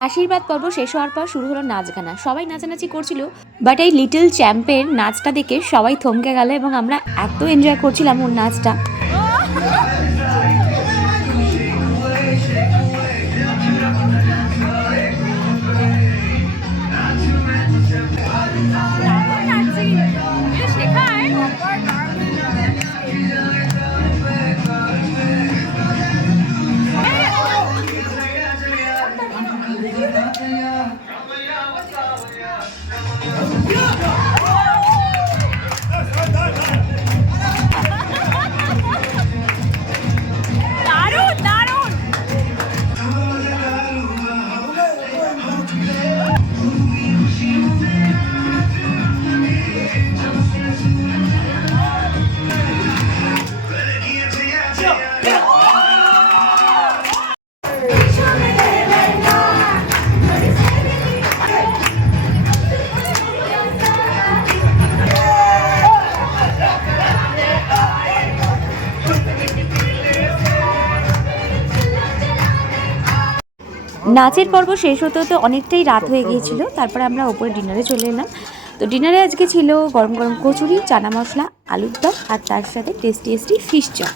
আশীর্বাদ পর্ব শেষ হওয়ার পর শুরু হলো নাচ গানা। সবাই নাচানাচি করছিল, বাট এই লিটল চ্যাম্পের নাচটা দেখে সবাই থমকে গেল এবং আমরা এত এনজয় করছিলাম ওর নাচটা। নাচের পর্ব শেষ হতে হতে অনেকটাই রাত হয়ে গিয়েছিল। তারপরে আমরা ওপরে ডিনারে চলে এলাম। তো ডিনারে আজকে ছিল গরম গরম কচুরি, চানা মশলা, আলুর দম আর তার সাথে টেস্টি টেস্টি ফিশ চপ।